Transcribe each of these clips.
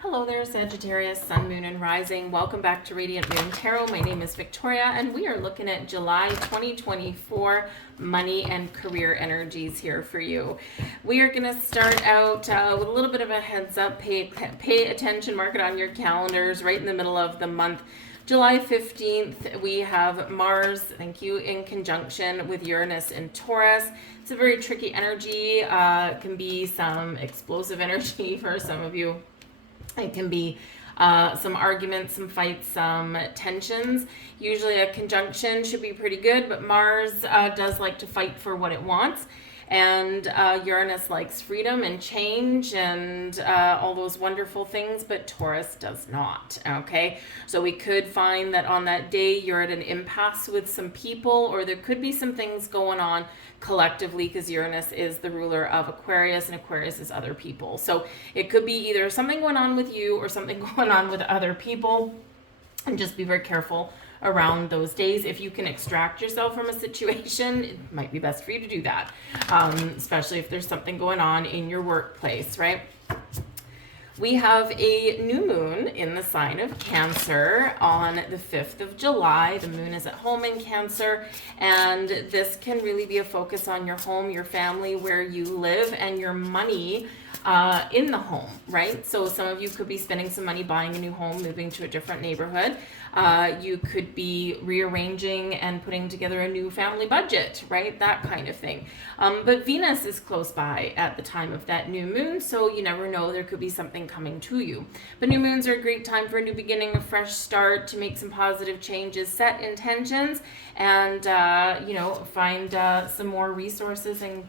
Hello there, Sagittarius, Sun, Moon, and Rising. Welcome back to Radiant Moon Tarot. My name is Victoria, and we are looking at July 2024 money and career energies here for you. We are going to start out with a little bit of a heads up. Pay attention, mark it on your calendars right in the middle of the month. July 15th, we have Mars, thank you, in conjunction with Uranus in Taurus. It's a very tricky energy. It can be some explosive energy for some of you. It can be some arguments, some fights, some tensions. Usually a conjunction should be pretty good, but Mars does like to fight for what it wants. And Uranus likes freedom and change and all those wonderful things, but Taurus does not, okay? So we could find that on that day you're at an impasse with some people, or there could be some things going on collectively, because Uranus is the ruler of Aquarius, and Aquarius is other people. So it could be either something going on with you or something going on with other people, and just be very careful around those days. If you can extract yourself from a situation, it might be best for you to do that, especially if there's something going on in your workplace, right? We have a new moon in the sign of Cancer on the 5th of July. The moon is at home in Cancer, and this can really be a focus on your home, your family, where you live, and your money in the home, right? So some of you could be spending some money buying a new home, moving to a different neighborhood. You could be rearranging and putting together a new family budget, right? That kind of thing. But Venus is close by at the time of that new moon, so you never know, there could be something coming to you. But new moons are a great time for a new beginning, a fresh start, to make some positive changes, set intentions, and find some more resources, and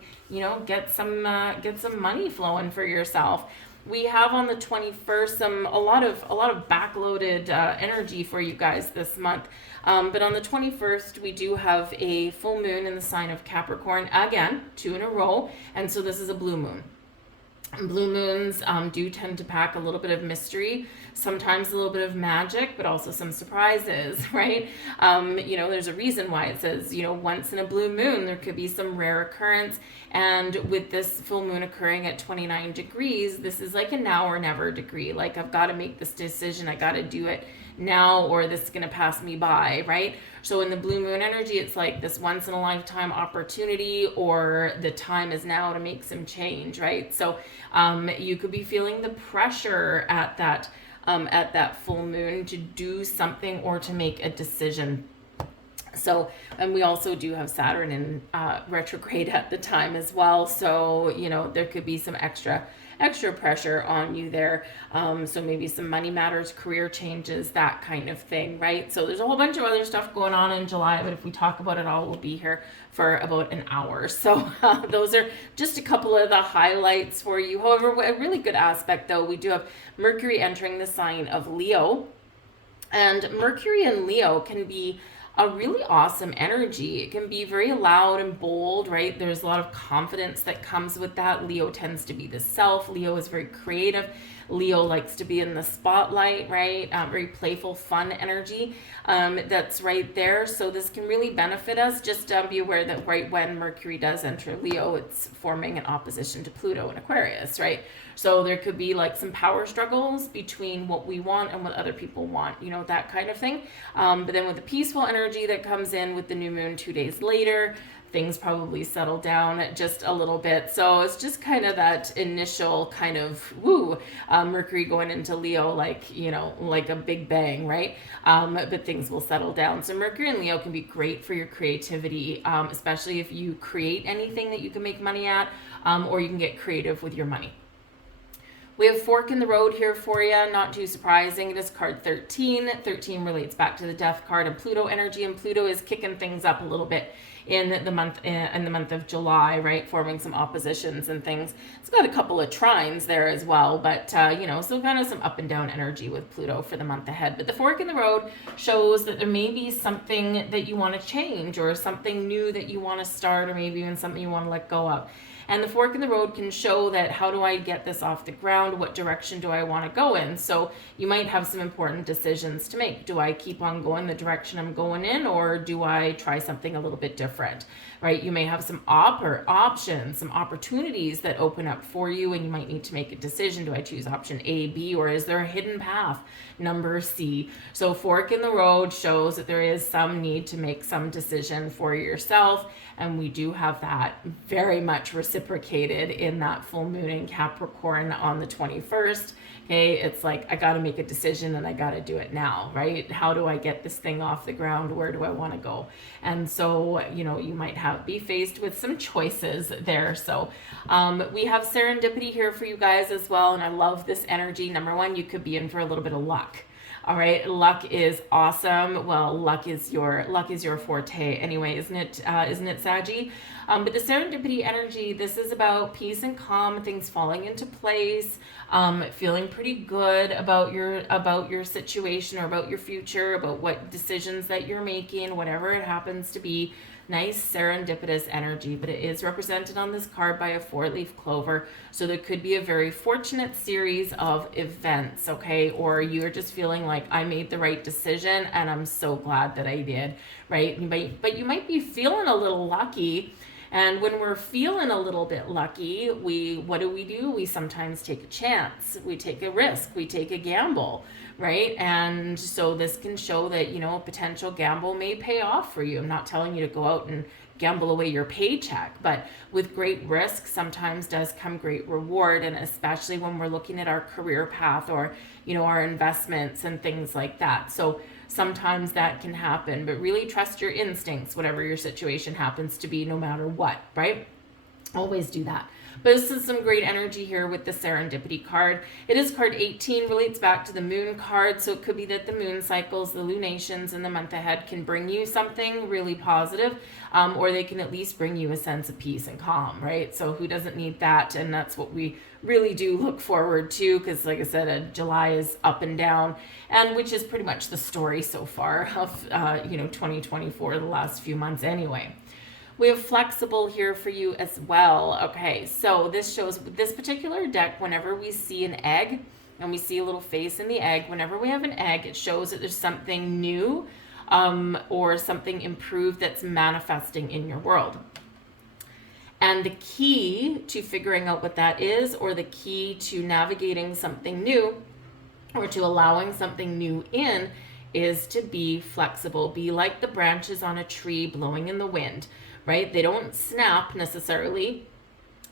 get some money flowing for yourself. We have on the 21st a lot of backloaded energy for you guys this month. But on the 21st, we do have a full moon in the sign of Capricorn, again, 2 in a row, and so this is a blue moon. Blue moons do tend to pack a little bit of mystery, sometimes a little bit of magic, but also some surprises, right? There's a reason why it says, once in a blue moon, there could be some rare occurrence. And with this full moon occurring at 29 degrees, this is like a now or never degree. Like, I've got to make this decision. I got to do it now, or this is going to pass me by, right? So in the blue moon energy, it's like this once in a lifetime opportunity, or the time is now to make some change, right? So you could be feeling the pressure at that full moon to do something or to make a decision. So, and we also do have Saturn in retrograde at the time as well. So, there could be some extra pressure on you there. So maybe some money matters, career changes, that kind of thing, right? So there's a whole bunch of other stuff going on in July, but if we talk about it all, we'll be here for about an hour. So those are just a couple of the highlights for you. However, a really good aspect, though, we do have Mercury entering the sign of Leo. And Mercury in Leo can be a really awesome energy. It can be very loud and bold, right? There's a lot of confidence that comes with that. Leo tends to be the self. Leo is very creative. Leo likes to be in the spotlight, right? Very playful, fun energy that's right there. So this can really benefit us. Just be aware that right when Mercury does enter Leo, it's forming an opposition to Pluto in Aquarius, right? So there could be like some power struggles between what we want and what other people want, that kind of thing. But then with the peaceful energy that comes in with the new moon 2 days later, things probably settle down just a little bit. So it's just kind of that initial kind of Mercury going into Leo, like a big bang, right? But things will settle down. So Mercury in Leo can be great for your creativity, especially if you create anything that you can make money at, or you can get creative with your money. We have Fork in the Road here for you. Not too surprising. It is card 13. 13 relates back to the Death card and Pluto energy, and Pluto is kicking things up a little bit in the month of July, right? Forming some oppositions and things. It's got a couple of trines there as well, but so kind of some up and down energy with Pluto for the month ahead. But the Fork in the Road shows that there may be something that you want to change, or something new that you want to start, or maybe even something you want to let go of. And the fork in the road can show that, how do I get this off the ground? What direction do I want to go in? So you might have some important decisions to make. Do I keep on going the direction I'm going in, or do I try something a little bit different? different, right? You may have some options, some opportunities that open up for you, and you might need to make a decision. Do I choose option A, B, or is there a hidden path, number C? So fork in the road shows that there is some need to make some decision for yourself, and we do have that very much reciprocated in that full moon in Capricorn on the 21st. Okay, it's like, I got to make a decision and I got to do it now, right? How do I get this thing off the ground? Where do I want to go? And so, you know, you might be faced with some choices there. So we have serendipity here for you guys as well. And I love this energy. Number one, you could be in for a little bit of luck. All right, luck is awesome. Well, luck is your forte anyway, isn't it, Saggy? But the serendipity energy, this is about peace and calm, things falling into place, feeling pretty good about your situation or about your future, about what decisions that you're making, whatever it happens to be. Nice serendipitous energy, but it is represented on this card by a 4-leaf clover. So there could be a very fortunate series of events, okay? Or you're just feeling like, I made the right decision and I'm so glad that I did, right? But you might be feeling a little lucky. And when we're feeling a little bit lucky, what do? We sometimes take a chance. We take a risk. We take a gamble, right? And so this can show that, you know, a potential gamble may pay off for you. I'm not telling you to go out and gamble away your paycheck, but with great risk sometimes does come great reward. And especially when we're looking at our career path or, you know, our investments and things like that. So sometimes that can happen, but really trust your instincts, whatever your situation happens to be, no matter what, right? Always do that. But this is some great energy here with the serendipity card. It is card 18, relates back to the moon card. So it could be that the moon cycles, the lunations in the month ahead can bring you something really positive, or they can at least bring you a sense of peace and calm, right? So who doesn't need that? And that's what we really do look forward to, because like I said, July is up and down, and which is pretty much the story so far of 2024, the last few months anyway. We have flexible here for you as well. Okay, so this shows this particular deck, whenever we see an egg and we see a little face in the egg, whenever we have an egg, it shows that there's something new or something improved that's manifesting in your world. And the key to figuring out what that is, or the key to navigating something new or to allowing something new in, is to be flexible. Be like the branches on a tree blowing in the wind, right? They don't snap necessarily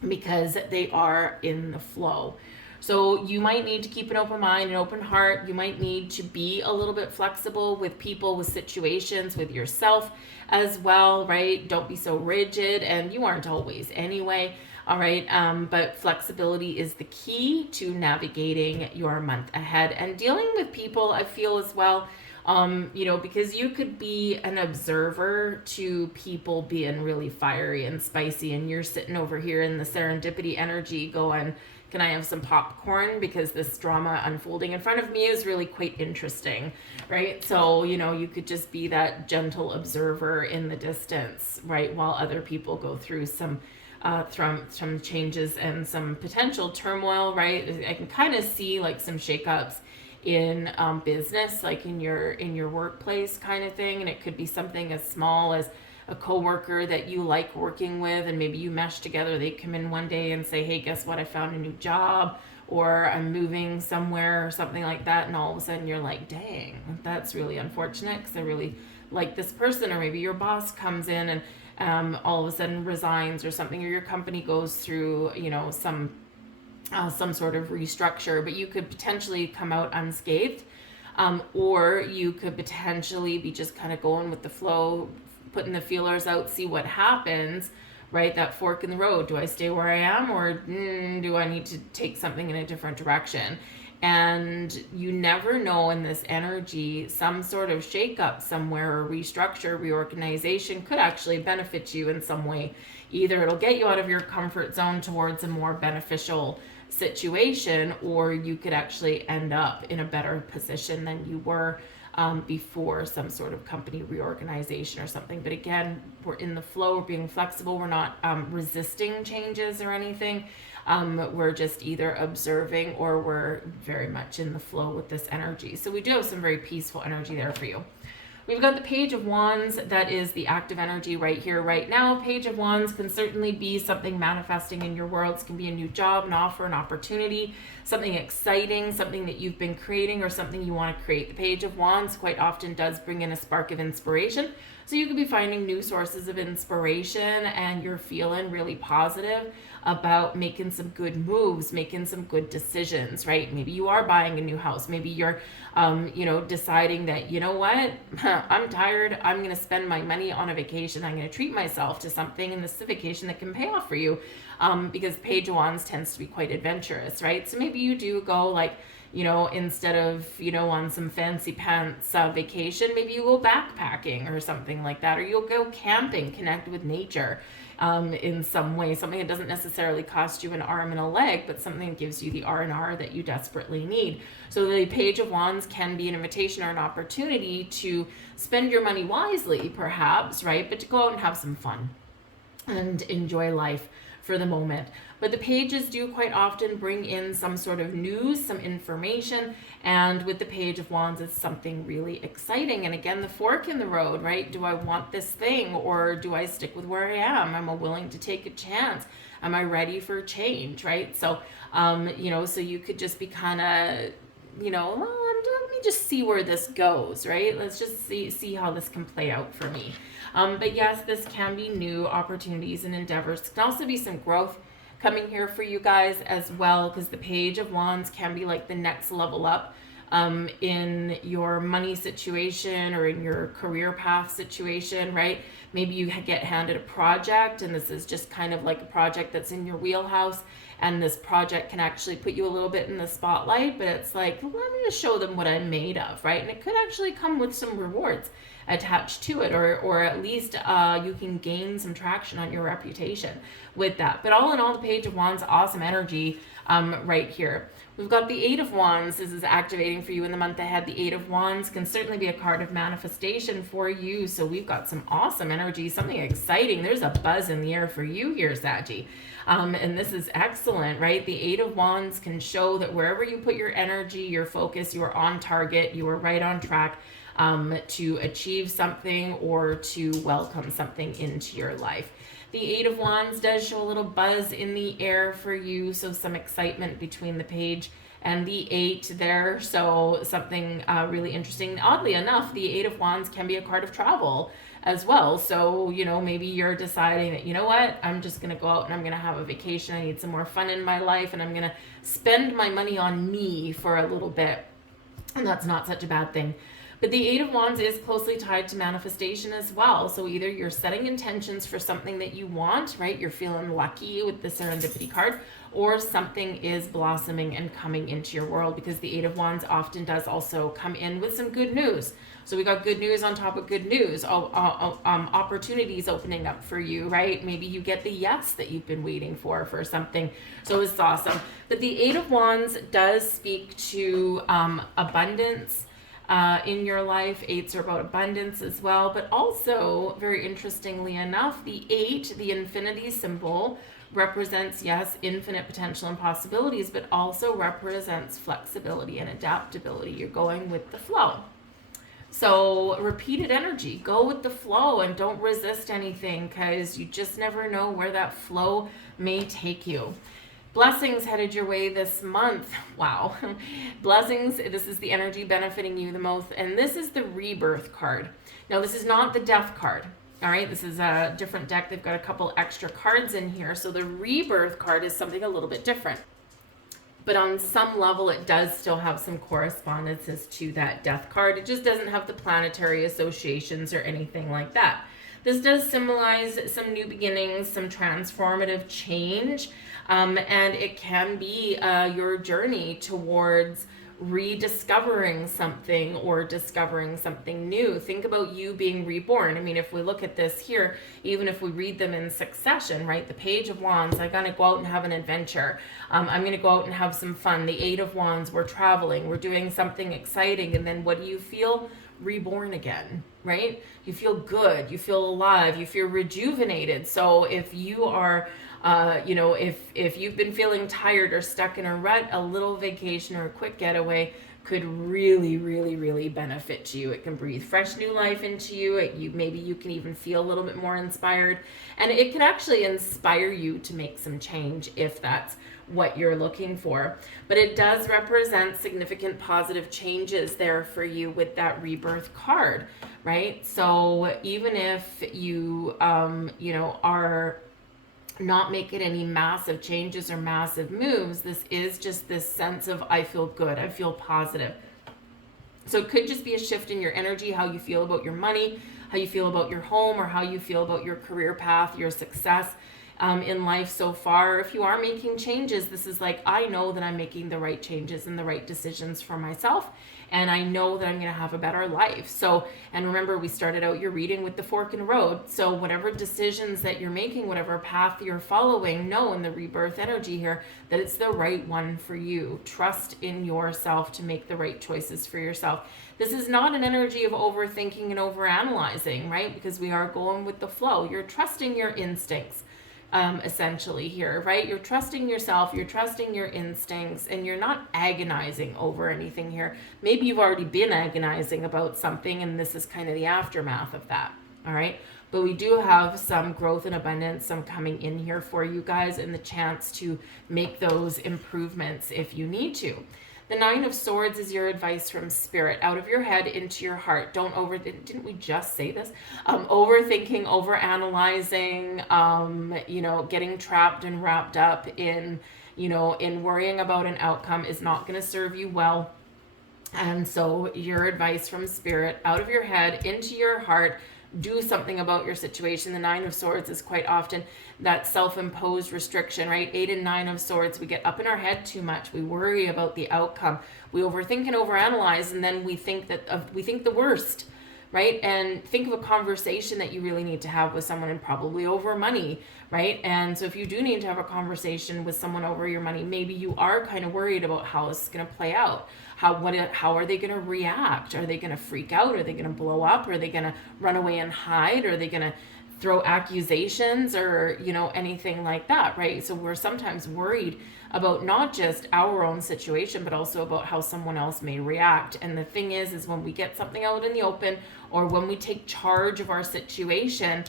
because they are in the flow. So you might need to keep an open mind, an open heart. You might need to be a little bit flexible with people, with situations, with yourself as well, right? Don't be so rigid, and you aren't always anyway, all right? But flexibility is the key to navigating your month ahead and dealing with people, I feel as well. Because you could be an observer to people being really fiery and spicy, and you're sitting over here in the serendipity energy going, can I have some popcorn? Because this drama unfolding in front of me is really quite interesting, right? So, you could just be that gentle observer in the distance, right? While other people go through some changes and some potential turmoil, right? I can kind of see like some shakeups in business, like in your workplace kind of thing. And it could be something as small as a coworker that you like working with, and maybe you mesh together. They come in one day and say, hey, guess what? I found a new job, or I'm moving somewhere, or something like that. And all of a sudden you're like, dang, that's really unfortunate because I really like this person. Or maybe your boss comes in and all of a sudden resigns or something, or your company goes through, some sort of restructure, but you could potentially come out unscathed, or you could potentially be just kind of going with the flow, putting the feelers out, see what happens, right? That fork in the road. Do I stay where I am, or do I need to take something in a different direction? And you never know in this energy, some sort of shakeup somewhere, or restructure, reorganization could actually benefit you in some way. Either it'll get you out of your comfort zone towards a more beneficial situation, or you could actually end up in a better position than you were before some sort of company reorganization or something. But again, we're in the flow, we're being flexible, we're not resisting changes or anything. We're just either observing, or we're very much in the flow with this energy. So we do have some very peaceful energy there for you. We've got the Page of Wands, that is the active energy right here, right now. Page of Wands can certainly be something manifesting in your world. It can be a new job, an offer, an opportunity, something exciting, something that you've been creating, or something you want to create. The Page of Wands quite often does bring in a spark of inspiration. So you could be finding new sources of inspiration, and you're feeling really positive about making some good moves, making some good decisions, right? Maybe you are buying a new house. Maybe you're, deciding that, you know what, I'm tired. I'm going to spend my money on a vacation. I'm going to treat myself to something, and this is a vacation that can pay off for you, because Page of Wands tends to be quite adventurous, right? So maybe you do go like, instead of, on some fancy pants vacation, maybe you go backpacking or something like that, or you'll go camping, connect with nature in some way, something that doesn't necessarily cost you an arm and a leg, but something that gives you the R&R that you desperately need. So the Page of Wands can be an invitation or an opportunity to spend your money wisely, perhaps, right? But to go out and have some fun and enjoy life for the moment. But the pages do quite often bring in some sort of news, some information, and with the Page of Wands, it's something really exciting. And again, the fork in the road, right? Do I want this thing, or do I stick with where I am? Am I willing to take a chance? Am I ready for change, right? So, so you could just be kind of, let me just see where this goes, right? Let's just see how this can play out for me. But yes, this can be new opportunities and endeavors. It can also be some growth coming here for you guys as well, because the Page of Wands can be like the next level up in your money situation or in your career path situation, right? Maybe you get handed a project, and this is just kind of like a project that's in your wheelhouse, and this project can actually put you a little bit in the spotlight, but it's like, let me just show them what I'm made of, right? And it could actually come with some rewards attached to it, or at least you can gain some traction on your reputation with that. But all in all, the Page of Wands, awesome energy right here. We've got the Eight of Wands. This is activating for you in the month ahead. The Eight of Wands can certainly be a card of manifestation for you. So we've got some awesome energy, something exciting. There's a buzz in the air for you here, Saggy. And this is excellent, right? The Eight of Wands can show that wherever you put your energy, your focus, you are on target, you are right on track to achieve something or to welcome something into your life. The Eight of Wands does show a little buzz in the air for you, so some excitement between the Page and the 8 there, so something really interesting. Oddly enough, the Eight of Wands can be a card of travel as well, so maybe you're deciding that, you know what, I'm just gonna go out and I'm gonna have a vacation. I need some more fun in my life, and I'm gonna spend my money on me for a little bit, and that's not such a bad thing. But the Eight of Wands is closely tied to manifestation as well. So either you're setting intentions for something that you want, right? You're feeling lucky with the Serendipity card, or something is blossoming and coming into your world, because the Eight of Wands often does also come in with some good news. So we got good news on top of good news, opportunities opening up for you, right? Maybe you get the yes that you've been waiting for something. So it's awesome. But the Eight of Wands does speak to abundance in your life. Eights are about abundance as well, but also, very interestingly enough, the 8, the infinity symbol, represents, yes, infinite potential and possibilities, but also represents flexibility and adaptability. You're going with the flow. So repeated energy, go with the flow and don't resist anything, because you just never know where that flow may take you. Blessings headed your way this month. Wow. Blessings, this is the energy benefiting you the most. And this is the Rebirth card. Now, this is not the Death card. All right, this is a different deck. They've got a couple extra cards in here. So the Rebirth card is something a little bit different. But on some level, it does still have some correspondences to that Death card. It just doesn't have the planetary associations or anything like that. This does symbolize some new beginnings, some transformative change, and it can be your journey towards rediscovering something or discovering something new. Think about you being reborn. I mean, if we look at this here, even if we read them in succession, right? The Page of Wands, I'm going to go out and have an adventure. I'm going to go out and have some fun. The Eight of Wands, we're traveling, we're doing something exciting. And then what do you feel? Reborn again, right? You feel good, you feel alive, you feel rejuvenated. So if you are if you've been feeling tired or stuck in a rut, a little vacation or a quick getaway could really, really, really benefit you. It can breathe fresh new life into you. Maybe you can even feel a little bit more inspired, and it can actually inspire you to make some change if that's what you're looking for. But it does represent significant positive changes there for you with that rebirth card, right? So even if you are not making any massive changes or massive moves, this is just this sense of, I feel good, I feel positive. So it could just be a shift in your energy, how you feel about your money, how you feel about your home, or how you feel about your career path, your success in life so far. If you are making changes, this is like, I know that I'm making the right changes and the right decisions for myself, and I know that I'm going to have a better life. So, and remember, we started out your reading with the fork in the road. So whatever decisions that you're making, whatever path you're following, know in the rebirth energy here that it's the right one for you. Trust in yourself to make the right choices for yourself. This is not an energy of overthinking and overanalyzing, right? Because we are going with the flow. You're trusting your instincts. Essentially here, right? You're trusting yourself, you're trusting your instincts, and you're not agonizing over anything here. Maybe you've already been agonizing about something, and this is kind of the aftermath of that, all right? But we do have some growth and abundance, some coming in here for you guys, and the chance to make those improvements if you need to. The Nine of Swords is your advice from Spirit. Out of your head, into your heart. Don't didn't we just say this? Overthinking, overanalyzing, getting trapped and wrapped up in worrying about an outcome is not going to serve you well. And so your advice from Spirit, out of your head, into your heart, do something about your situation. The Nine of Swords is quite often that self-imposed restriction, right? 8 and 9 of Swords, we get up in our head too much. We worry about the outcome. We overthink and overanalyze, and then we think the worst, right? And think of a conversation that you really need to have with someone, and probably over money, right? And so if you do need to have a conversation with someone over your money, maybe you are kind of worried about how this is going to play out. How are they going to react? Are they going to freak out? Are they going to blow up? Are they going to run away and hide? Are they going to throw accusations or, anything like that, right? So we're sometimes worried about not just our own situation, but also about how someone else may react. And the thing is when we get something out in the open, or when we take charge of our situation,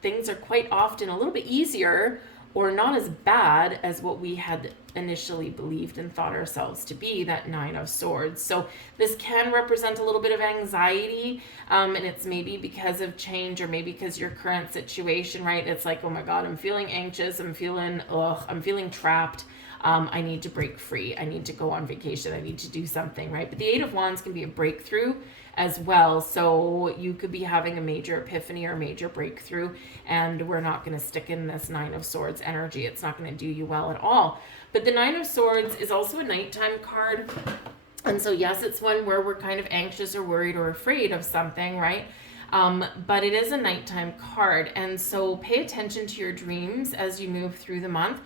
things are quite often a little bit easier, or not as bad as what we had initially believed and thought ourselves to be, that Nine of Swords. So this can represent a little bit of anxiety, and it's maybe because of change, or maybe because your current situation, right? It's like, oh my God, I'm feeling anxious, I'm feeling trapped. I need to break free. I need to go on vacation. I need to do something, right? But the Eight of Wands can be a breakthrough as well. So you could be having a major epiphany or major breakthrough, and we're not going to stick in this Nine of Swords energy. It's not going to do you well at all. But the Nine of Swords is also a nighttime card. And so yes, it's one where we're kind of anxious or worried or afraid of something, right? But it is a nighttime card. And so pay attention to your dreams as you move through the month.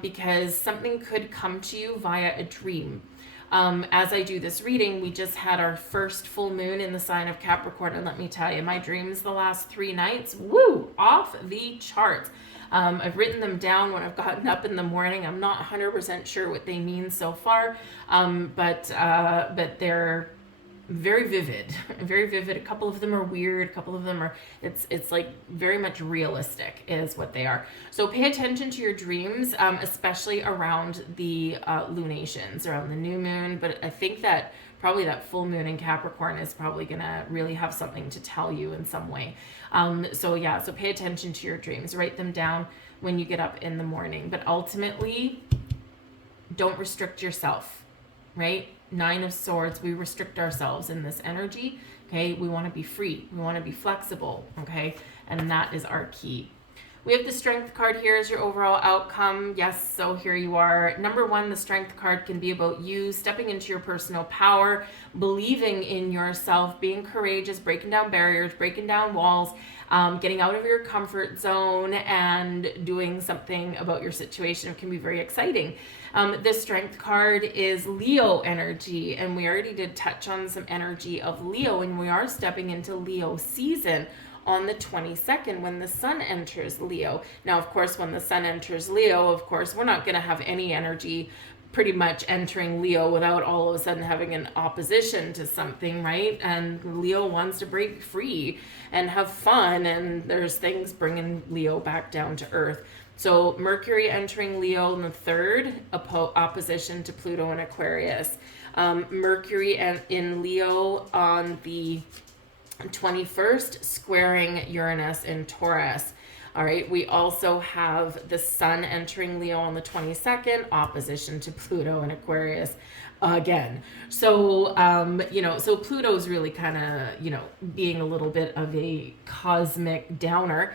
Because something could come to you via a dream. As I do this reading, we just had our first full moon in the sign of Capricorn, and let me tell you, my dreams the last 3 nights, off the charts. I've written them down when I've gotten up in the morning. I'm not 100% sure what they mean so far, but they're very vivid, very vivid. A couple of them are weird. A couple of them are, it's like very much realistic is what they are. So pay attention to your dreams, especially around the lunations, around the new moon. But I think that probably that full moon in Capricorn is probably going to really have something to tell you in some way. So pay attention to your dreams. Write them down when you get up in the morning. But ultimately, don't restrict yourself, right? Nine of Swords, we restrict ourselves in this energy, okay? We want to be free. We want to be flexible, okay? And that is our key. We have the Strength card here as your overall outcome. Yes, so here you are. Number 1, the Strength card can be about you stepping into your personal power, believing in yourself, being courageous, breaking down barriers, breaking down walls, getting out of your comfort zone and doing something about your situation. It can be very exciting. The Strength card is Leo energy, and we already did touch on some energy of Leo, and we are stepping into Leo season on the 22nd when the sun enters Leo. Now, of course, when the sun enters Leo, of course, we're not going to have any energy pretty much entering Leo without all of a sudden having an opposition to something, right? And Leo wants to break free and have fun, and there's things bringing Leo back down to earth. So Mercury entering Leo in the third, opposition to Pluto and Aquarius. Mercury in Leo on the 21st, squaring Uranus in Taurus. All right, we also have the Sun entering Leo on the 22nd, opposition to Pluto and Aquarius again. So, so Pluto's really kind of, being a little bit of a cosmic downer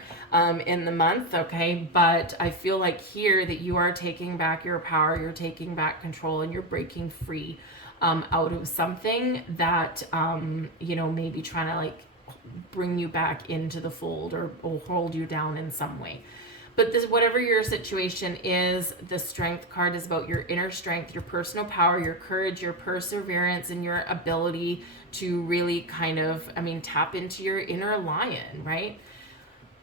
in the month, okay? But I feel like here that you are taking back your power, you're taking back control, and you're breaking free out of something that, maybe trying to like bring you back into the fold or hold you down in some way. But this, whatever your situation is, the Strength card is about your inner strength, your personal power, your courage, your perseverance, and your ability to really kind of, tap into your inner lion, right?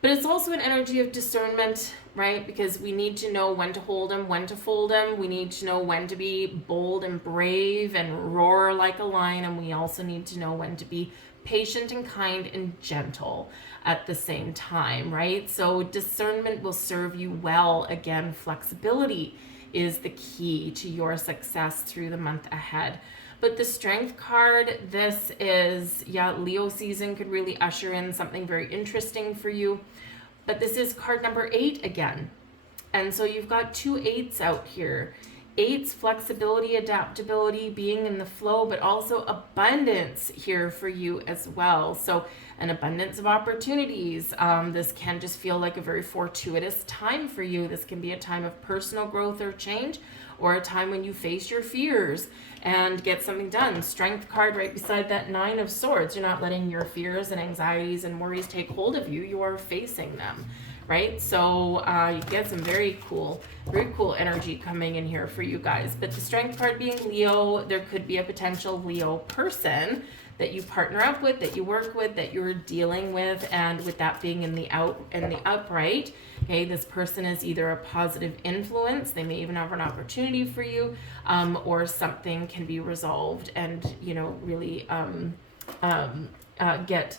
But it's also an energy of discernment, right? Because we need to know when to hold them, when to fold them. We need to know when to be bold and brave and roar like a lion. And we also need to know when to be patient and kind and gentle at the same time, right? So discernment will serve you well. Again, flexibility is the key to your success through the month ahead. But the Strength card, this is, Leo season could really usher in something very interesting for you. But this is card number 8 again. And so you've got 2 8s out here. 8s, flexibility, adaptability, being in the flow, but also abundance here for you as well. So an abundance of opportunities. This can just feel like a very fortuitous time for you. This can be a time of personal growth or change, or a time when you face your fears and get something done. Strength card right beside that 9 of Swords. You're not letting your fears and anxieties and worries take hold of you. You are facing them, right? So you get some very cool energy coming in here for you guys. But the Strength card being Leo, there could be a potential Leo person that you partner up with, that you work with, that you're dealing with, and with that being in the upright, okay, this person is either a positive influence, they may even have an opportunity for you, or something can be resolved and, really get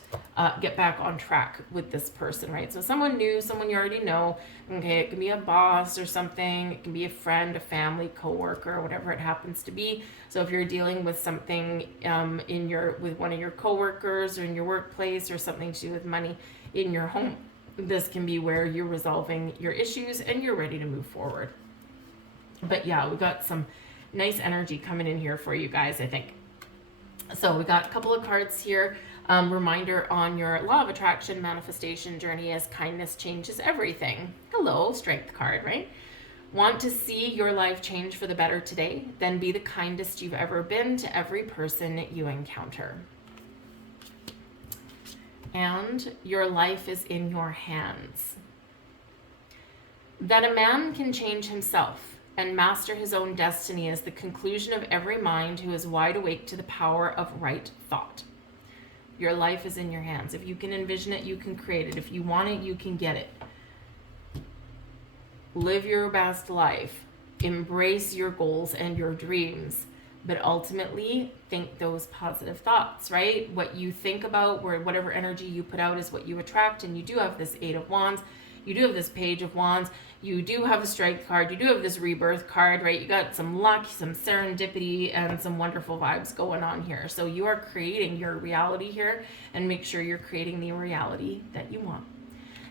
back on track with this person, right? So someone new, someone you already know, okay, it can be a boss or something, it can be a friend, a family, coworker, whatever it happens to be. So if you're dealing with something with one of your coworkers or in your workplace, or something to do with money in your home, this can be where you're resolving your issues and you're ready to move forward. But yeah, we got some nice energy coming in here for you guys, I think. So we got a couple of cards here. Reminder on your law of attraction manifestation journey as kindness changes everything. Hello, Strength card, right? Want to see your life change for the better today? Then be the kindest you've ever been to every person you encounter. And your life is in your hands. That a man can change himself and master his own destiny is the conclusion of every mind who is wide awake to the power of right thought. Your life is in your hands. If you can envision it, you can create it. If you want it, you can get it. Live your best life. Embrace your goals and your dreams. But ultimately, think those positive thoughts, right? What you think about, whatever energy you put out is what you attract. And you do have this 8 of Wands. You do have this Page of Wands. You do have a Strength card. You do have this Rebirth card, right? You got some luck, some serendipity, and some wonderful vibes going on here. So you are creating your reality here, and make sure you're creating the reality that you want.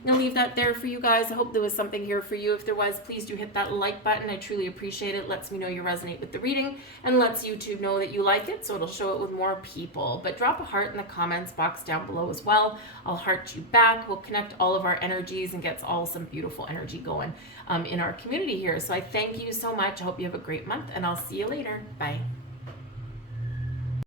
I'm going to leave that there for you guys. I hope there was something here for you. If there was, please do hit that like button. I truly appreciate it. Lets me know you resonate with the reading and lets YouTube know that you like it, so it'll show it with more people. But drop a heart in the comments box down below as well. I'll heart you back. We'll connect all of our energies and get all some beautiful energy going in our community here. So I thank you so much. I hope you have a great month, and I'll see you later. Bye.